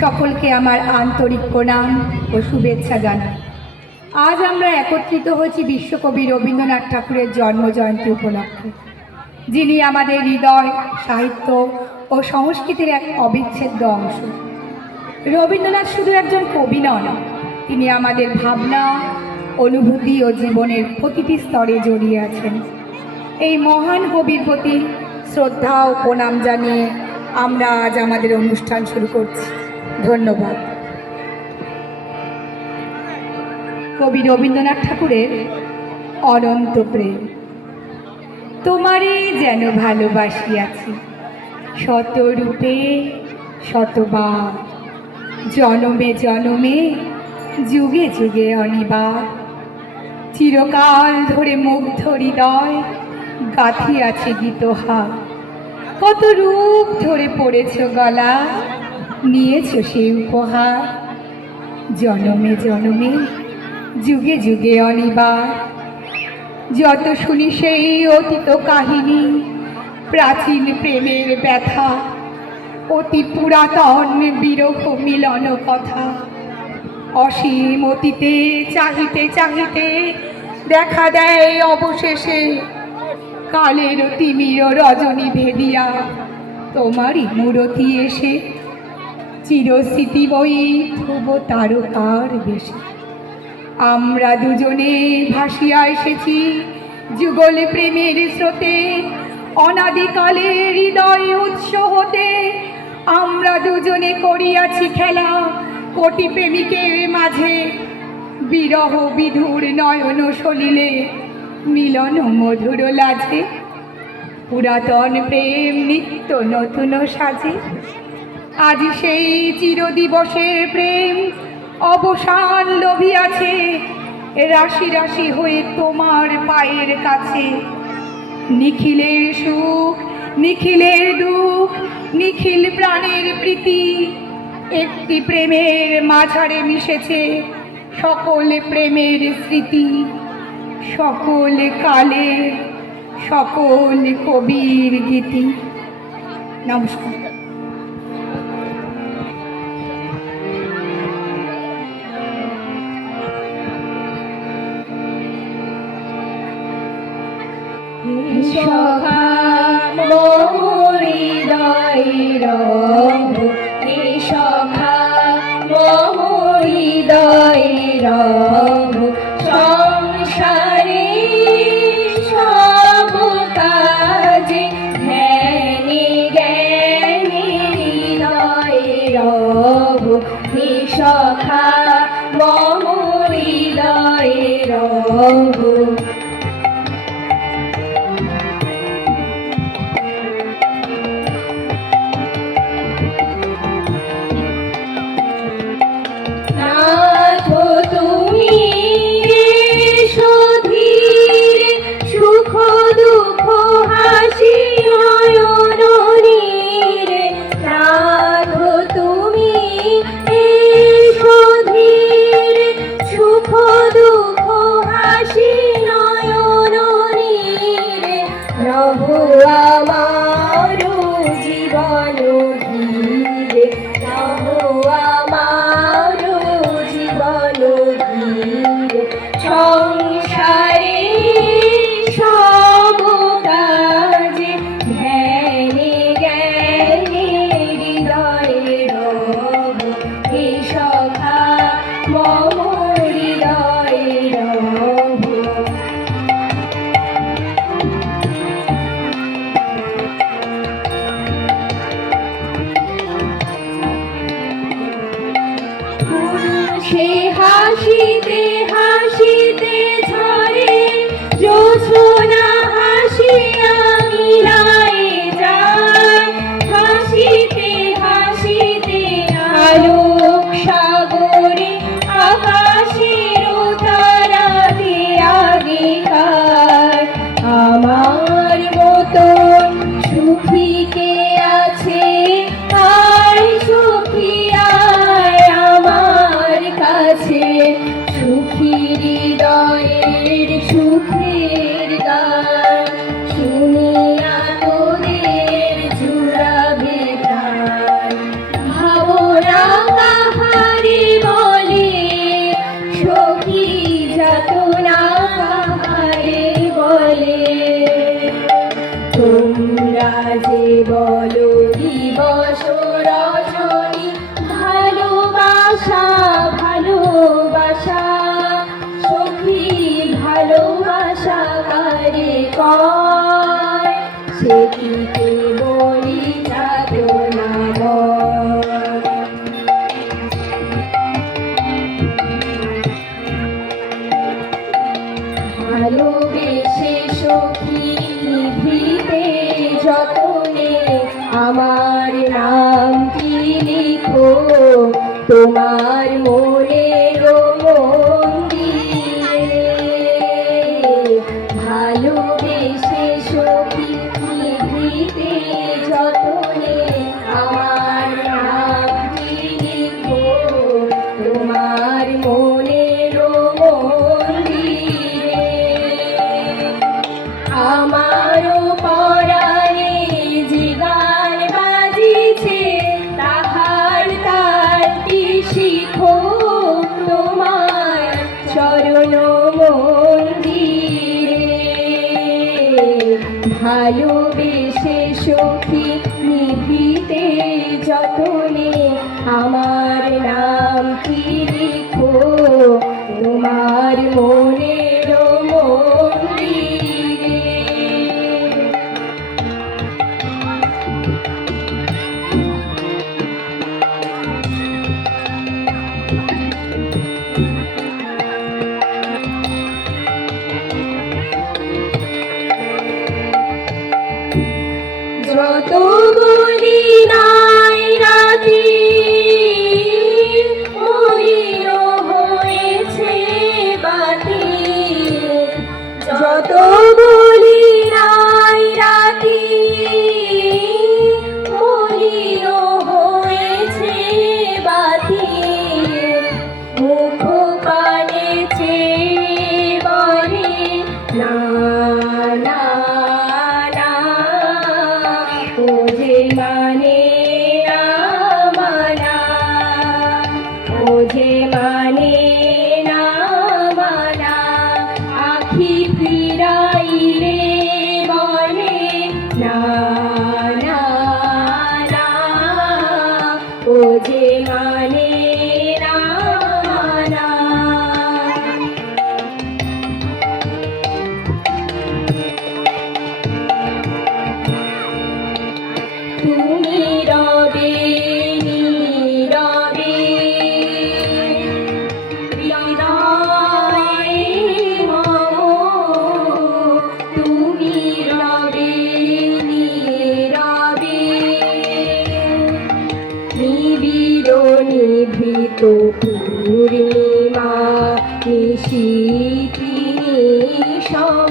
সকলকে আমার আন্তরিক প্রণাম ও শুভেচ্ছা জানাই। আজ আমরা একত্রিত হয়েছি বিশ্বকবি রবীন্দ্রনাথ ঠাকুরের জন্মজয়ন্তী উপলক্ষে, যিনি আমাদের হৃদয়, সাহিত্য ও সংস্কৃতির এক অবিচ্ছেদ্য অংশ। রবীন্দ্রনাথ শুধু একজন কবি নন, তিনি আমাদের ভাবনা, অনুভূতি ও জীবনের প্রতিটি স্তরে জড়িয়ে আছেন। এই মহান কবির প্রতি শ্রদ্ধা ও প্রণাম জানিয়ে আমরা আজ আমাদের অনুষ্ঠান শুরু করছি। ধন্যবাদ। কবি রবীন্দ্রনাথ ঠাকুরের অনন্ত প্রেম। তোমারে যেন ভালোবাসিয়াছি শত রূপে শতবার, জনমে জনমে যুগে যুগে অনিবার। চিরকাল ধরে মুগ্ধ হৃদয় গাঁথিয়াছে গীতহার। কত রূপ ধরে পড়েছ গলা, নিয়েছ সেই উপহার। জনমে জনমে যুগে যুগে অনিবার। যত শুনি সেই অতীত কাহিনী, প্রাচীন প্রেমের ব্যথা, অতি পুরাতন বিরহ মিলন কথা। অসীম অতীতে চাহিতে চাহিতে দেখা দেয় অবশেষে কালের তিমির রজনী ভেদিয়া তোমারই মূরতি এসে। চিরস্মৃতি বই ধ্রুব তারকার বেশে আমরা দুজনে ভাসিয়া এসেছি যুগল প্রেমের স্রোতে। অনাদিকালে হৃদয় উৎস হতে আমরা দুজনে করিয়াছি খেলা কোটি প্রেমিকের মাঝে। বিরহ বিধুর নয়ন সলিলে মিলন মধুর লাজে। পুরাতন প্রেম নিত্য নতুন সাজে। আজ সেই চিরদিবসের প্রেম অবসান লভিয়াছে, রাশি রাশি হয়ে তোমার পায়ের কাছে। নিখিলের সুখ নিখিলের দুঃখ, নিখিল প্রাণের প্রীতি, একটি প্রেমের মাঝারে মিশেছে সকল প্রেমের স্মৃতি। সকল কালে সকল কবির গীতি। নমস্কার। সখা মোর হৃদয়ের রব, সখা মোর হৃদয়ের রব। সংসারে সব কাজে ধ্যানে জ্ঞানে হৃদয়ের রব, সখা মোর হৃদয়ের রব। সে হাসিতে হাসিতে ঝরে জোছনা হাসিয়া মিলায়ে যায়। হাসিতে হাসিতে আলোক সাগরে আকাশের তারাতে আগেকার। আমার মতন সুখী কে আছে, আয় সুখী আয় আমার কাছে। সুখ সে কি কেবলি যাতনা মন। ভালোবেসে সখী নিভৃতে যতনে আমার নামটি লিখো তোমার মনের মন্দিরে। ভালোবেসে সখী নিভৃতে যতনে আমার নামটি লিখো তোমার মনের মন্দিরে। আমারও পরাণে যে গান বাজিছে তাহার তালটি শিখো তোমার চরণ মন্দিরে। ভালোবেসে সখী নিভৃতে যতনে আমার নামটি লিখো তোমার মনের মন্দিরে। যত বলি নাই রাতি মরিও হয়েছে বাতি। যত বলি নাই রাতি মরিও হয়েছে বাতি। মুখ পানে চেয়ে বলে না না না, ও যে মানে না মানা, ও যে মানে না মানা। আখি ফিরাইলে বলে না না না, ও যে মানে না মানা। তুমি রবে নীরবে হৃদয়ে মম। তুমি রবে নীরবে নিবিড় নিভৃত পূর্ণিমা নিশীথি নিশম।